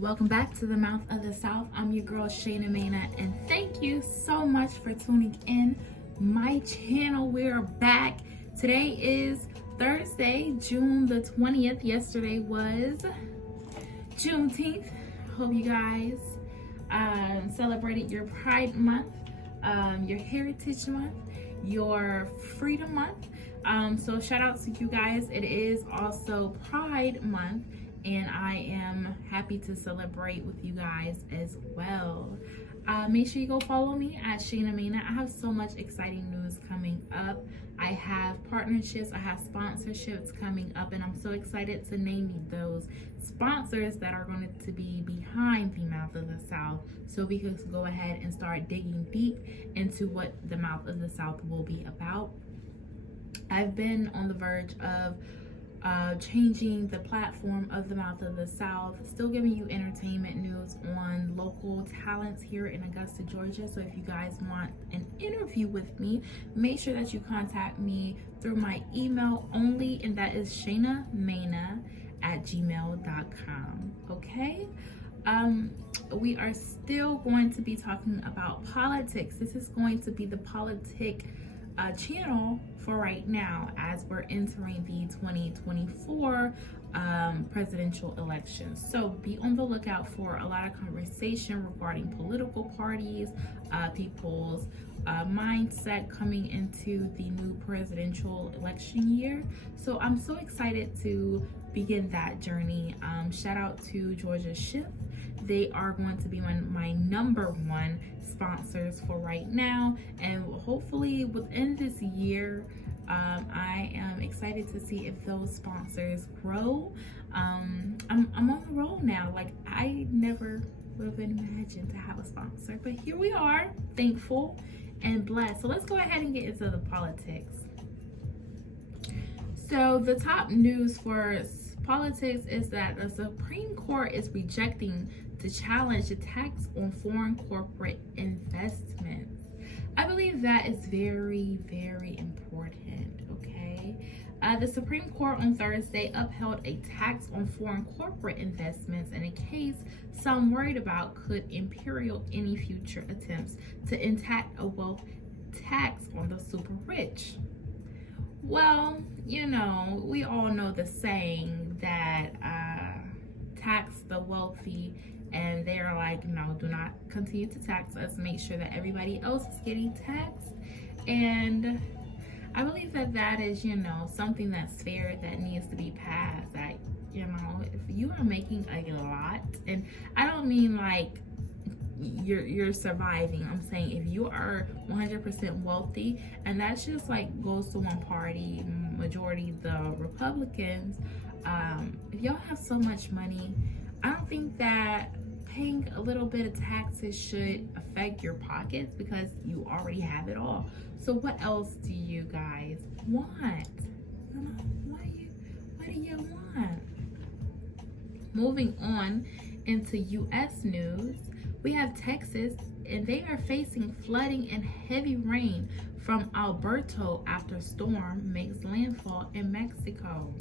Welcome back to the Mouth of the South. I'm your girl Shayna Maina, and thank you so much for tuning in my channel. We're back. Today is Thursday, June the 20th. Yesterday was Juneteenth. Hope you guys celebrated your Pride Month, your Heritage Month, your Freedom Month. So shout out to you guys. It is also Pride Month, and I am happy to celebrate with you guys as well. Make sure you go follow me at Shayna Maina. I have so much exciting news coming up. I have partnerships, I have sponsorships coming up, and I'm so excited to name you those sponsors that are going to be behind the Mouth of the South, so we can go ahead and start digging deep into what the Mouth of the South will be about. I've been on the verge of changing the platform of the Mouth of the South, still giving you entertainment news on local talents here in Augusta, Georgia. So if you guys want an interview with me, make sure that you contact me through my email only, and that is shaynamaina@gmail.com. Okay? We are still going to be talking about politics. This is going to be the politic channel for right now as we're entering the 2024 presidential elections. So be on the lookout for a lot of conversation regarding political parties, people's mindset coming into the new presidential election year. So I'm so excited to begin that journey. Shout out to Georgia Shift. They are going to be my number one sponsors for right now, and hopefully within this year, I am excited to see if those sponsors grow. I'm on the roll now. Like, I never would have imagined to have a sponsor, but here we are, thankful and blessed. So let's go ahead and get into the politics. So the top news for politics is that the Supreme Court is rejecting to challenge the tax on foreign corporate investments. I believe that is very, very important, okay? The Supreme Court on Thursday upheld a tax on foreign corporate investments in a case some worried about could imperil any future attempts to enact a wealth tax on the super rich. Well, you know, we all know the saying that tax the wealthy, and they're like, no, do not continue to tax us. Make sure that everybody else is getting taxed. And I believe that that is, you know, something that's fair, that needs to be passed. That, you know, if you are making a lot, and I don't mean like you're surviving, I'm saying if you are 100% wealthy, and that's just like goes to one party, majority the Republicans, if y'all have so much money, I don't think that paying a little bit of taxes should affect your pockets, because you already have it all. So what else do you guys want? What do you want? Moving on into U.S. news, we have Texas, and they are facing flooding and heavy rain from Alberto after storm makes landfall in Mexico.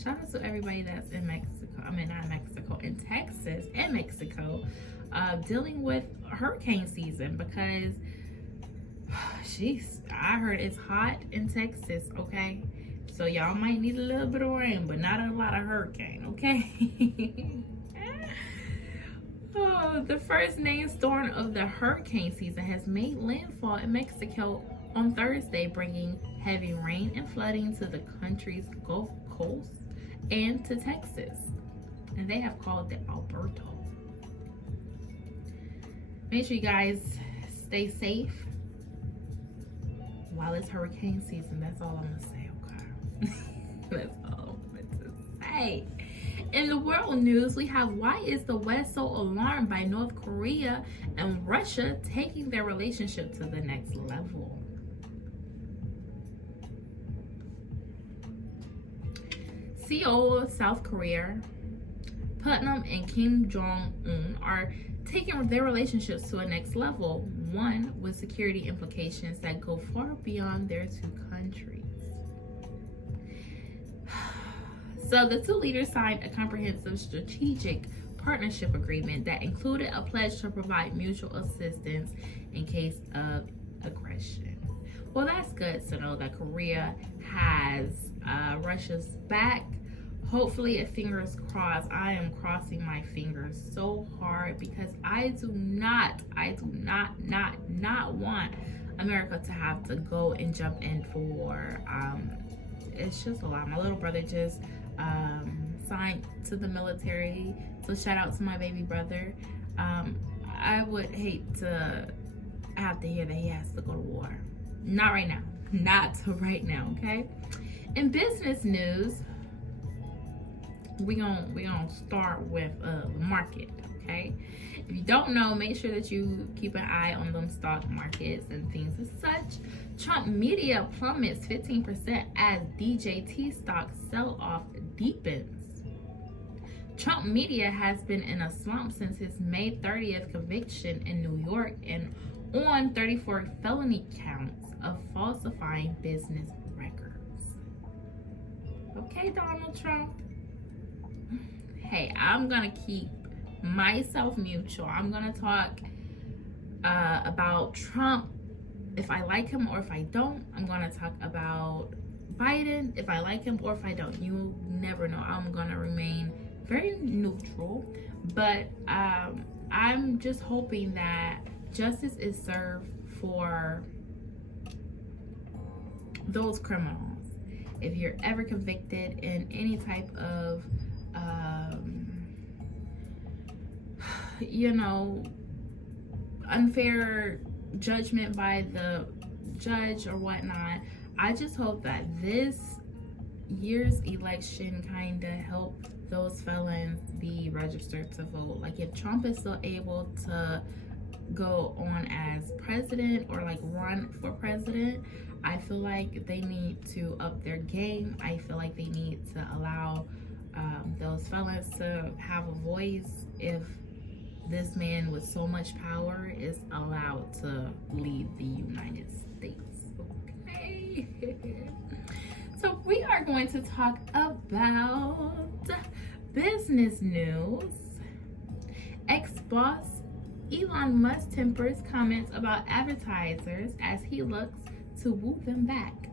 Shout out to everybody that's in Mexico, not Mexico, in Texas and Mexico, dealing with hurricane season, because, jeez, I heard it's hot in Texas, okay? So y'all might need a little bit of rain, but not a lot of hurricane, okay? Oh, the first named storm of the hurricane season has made landfall in Mexico on Thursday, bringing heavy rain and flooding to the country's Gulf Coast and to Texas. And they have called it Alberto. Make sure you guys stay safe while it's hurricane season. That's all I'm gonna say, okay? That's all I'm gonna say. In the world news, we have, why is the West so alarmed by North Korea and Russia taking their relationship to the next level? Seoul, South Korea, Putnam and Kim Jong-un are taking their relationships to a next level, one with security implications that go far beyond their two countries. So the two leaders signed a comprehensive strategic partnership agreement that included a pledge to provide mutual assistance in case of aggression. Well, that's good to know that Korea has Russia's back. Hopefully, if fingers crossed. I am crossing my fingers so hard because I do not want America to have to go and jump in for war. It's just a lot. My little brother just signed to the military, so shout out to my baby brother. I would hate to have to hear that he has to go to war. Not right now. Not right now, okay? In business news, we gonna start with the market, okay? If you don't know, make sure that you keep an eye on them stock markets and things as such. Trump media plummets 15% as DJT stock sell-off deepens. Trump media has been in a slump since his May 30th conviction in New York and on 34 felony counts of falsifying business records. Okay, Donald Trump. Hey, I'm gonna keep myself mutual. I'm gonna talk about Trump if I like him or if I don't. I'm gonna talk about Biden if I like him or if I don't. You never know. I'm gonna remain very neutral, but I'm just hoping that justice is served for those criminals. If you're ever convicted in any type of unfair judgment by the judge or whatnot, I just hope that this year's election kind of help those felons be registered to vote. Like, if Trump is still able to go on as president or like run for president, I feel like they need to up their game. I feel like they need to allow those felons to have a voice if this man with so much power is allowed to lead the United States. Okay. So we are going to talk about business news. Ex-boss Elon Musk tempers comments about advertisers as he looks to woo them back.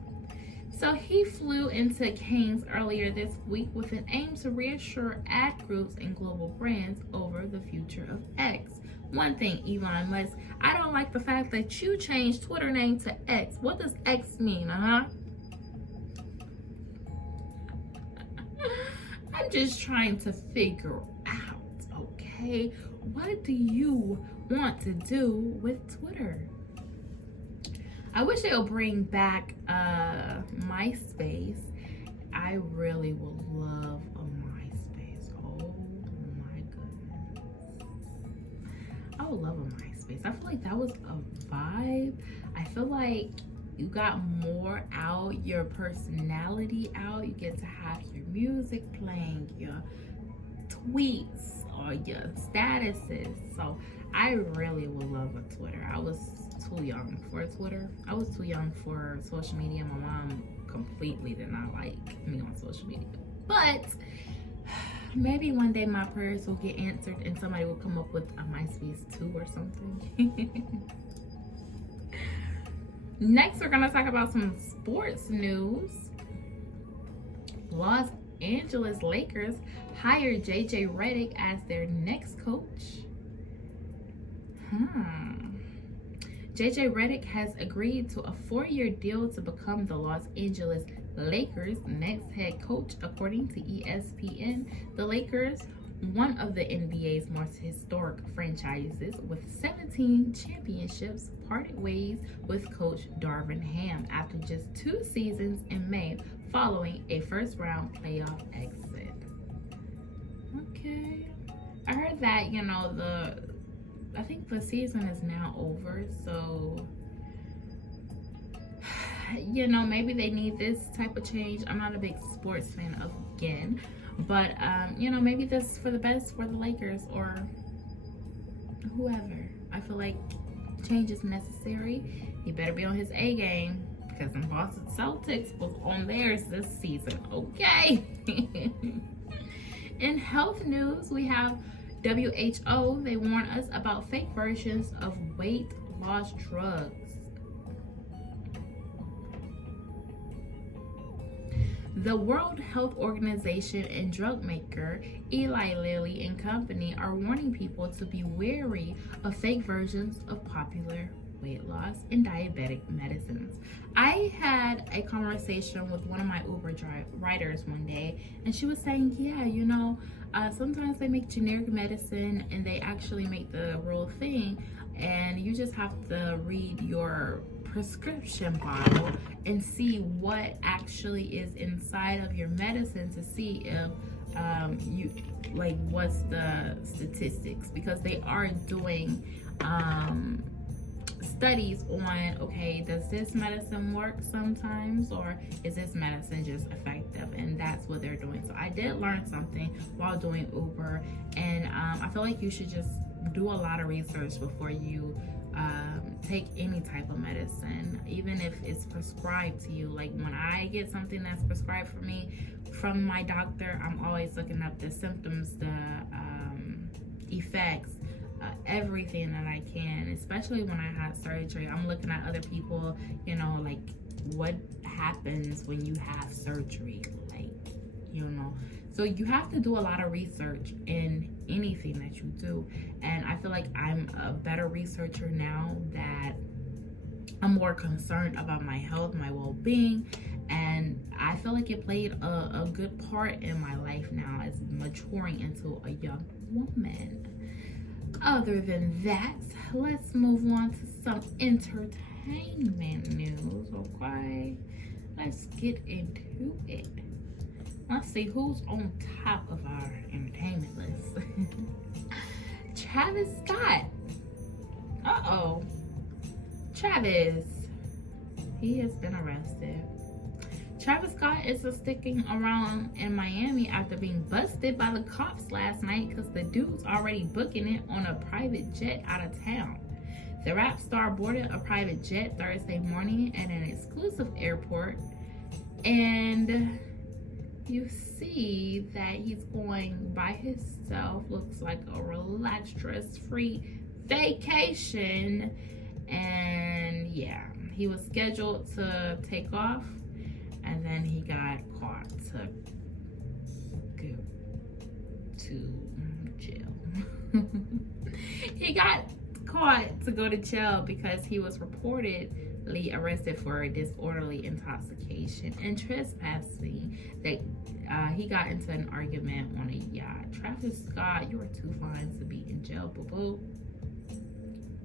So he flew into Cannes earlier this week with an aim to reassure ad groups and global brands over the future of X. One thing, Elon Musk, I don't like the fact that you changed Twitter name to X. What does X mean, I'm just trying to figure out, okay? What do you want to do with Twitter? I wish they'll bring back MySpace. I really would love a MySpace. Oh my goodness. I would love a MySpace. I feel like that was a vibe. I feel like you got more out, your personality out. You get to have your music playing, your tweets or your statuses. So I really would love a Twitter. I was too young for Twitter. I was too young for social media. My mom completely did not like me on social media. But maybe one day my prayers will get answered and somebody will come up with a MySpace 2 or something. Next, we're gonna talk about some sports news. Los Angeles Lakers hired JJ Redick as their next coach. JJ Redick has agreed to a 4-year deal to become the Los Angeles Lakers' next head coach, according to ESPN. The Lakers, one of the NBA's most historic franchises with 17 championships, parted ways with coach Darvin Ham after just 2 seasons in May following a first-round playoff exit. Okay. I heard that, I think the season is now over, so maybe they need this type of change. I'm not a big sports fan again, but maybe this is for the best for the Lakers or whoever. I feel like change is necessary. He better be on his A game because the Boston Celtics was on theirs this season. Okay. In health news, we have WHO, they warn us about fake versions of weight loss drugs. The World Health Organization and drug maker Eli Lilly and Company are warning people to be wary of fake versions of popular weight loss and diabetic medicines. I had a conversation with one of my Uber riders one day, and she was saying, yeah, you know, sometimes they make generic medicine and they actually make the real thing, and you just have to read your prescription bottle and see what actually is inside of your medicine to see if you like what's the statistics, because they are doing studies on, okay, does this medicine work sometimes, or is this medicine just effective? And that's what they're doing. So I did learn something while doing Uber, and I feel like you should just do a lot of research before you take any type of medicine, even if it's prescribed to you. Like when I get something that's prescribed for me from my doctor, I'm always looking up the symptoms, the effects, everything that I can, especially when I had surgery. I'm looking at other people, you know, like what happens when you have surgery, like, you know. So you have to do a lot of research in anything that you do. And I feel like I'm a better researcher now that I'm more concerned about my health, my well-being. And I feel like it played a good part in my life now as maturing into a young woman. Other than that, let's move on to some entertainment news, okay? Let's get into it. Let's see who's on top of our entertainment list. Travis Scott. Uh-oh. Travis. He has been arrested. Travis Scott is sticking around in Miami after being busted by the cops last night because the dude's already booking it on a private jet out of town. The rap star boarded a private jet Thursday morning at an exclusive airport, and you see that he's going by himself. Looks like a relaxed, stress-free vacation. And yeah, he was scheduled to take off, and then he got caught to go to jail. He got caught to go to jail because he was reportedly arrested for disorderly intoxication and trespassing. That he got into an argument on a yacht. Travis Scott, you are too fine to be in jail, boo-boo.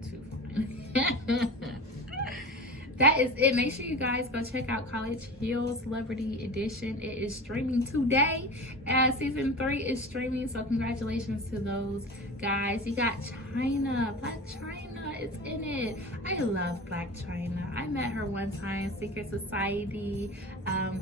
Too fine. That is it. Make sure you guys go check out College Hill Celebrity Edition. It is streaming today. Season 3 is streaming, so congratulations to those guys. You got China, Blac Chyna is in it. I love Blac Chyna. I met her one time, Secret Society,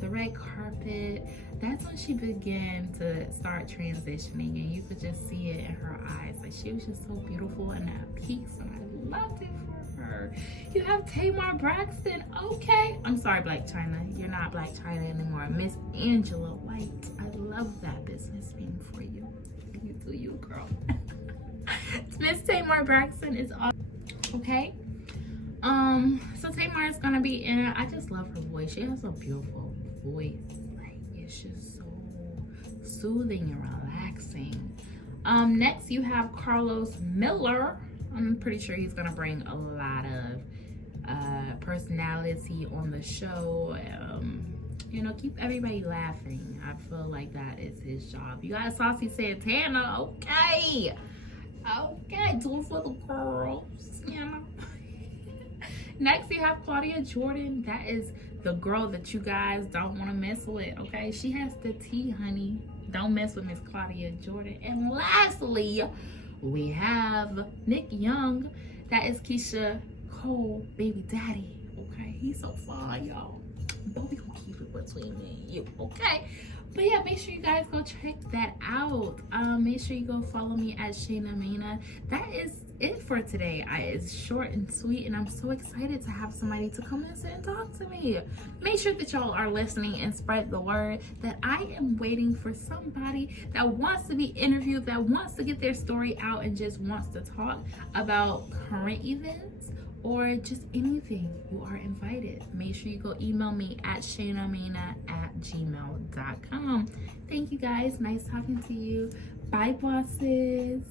the red carpet. That's when she began to start transitioning, and you could just see it in her eyes. Like, she was just so beautiful in that peaks, and I loved it for her. You have Tamar Braxton. Okay, I'm sorry, Blac Chyna, you're not Blac Chyna anymore. Miss Angela White. I love that business name for you. You do you, girl. Miss Tamar Braxton is awesome. Okay, so Tamar is gonna be in it. I just love her voice. She has a beautiful voice. Like, it's just so soothing and relaxing. Next you have Carlos Miller. I'm pretty sure he's gonna bring a lot of personality on the show. You know, keep everybody laughing. I feel like that is his job. You got Saucy Santana. Okay, do it for the girls, you know. Next you have Claudia Jordan. That is the girl that you guys don't want to mess with, okay? She has the tea, honey. Don't mess with Miss Claudia Jordan. And lastly, we have Nick Young. That is Keisha Cole baby daddy, okay? He's so fine, y'all. But we gonna keep it between me and you, okay? But yeah, make sure you guys go check that out. Make sure you go follow me at Shayna Maina. That is it for today. It's short and sweet, and I'm so excited to have somebody to come and sit and talk to me. Make sure that y'all are listening and spread the word that I am waiting for somebody that wants to be interviewed, that wants to get their story out, and just wants to talk about current events or just anything. You are invited. Make sure you go email me at shaynamaina@gmail.com. Thank you guys. Nice talking to you. Bye, bosses.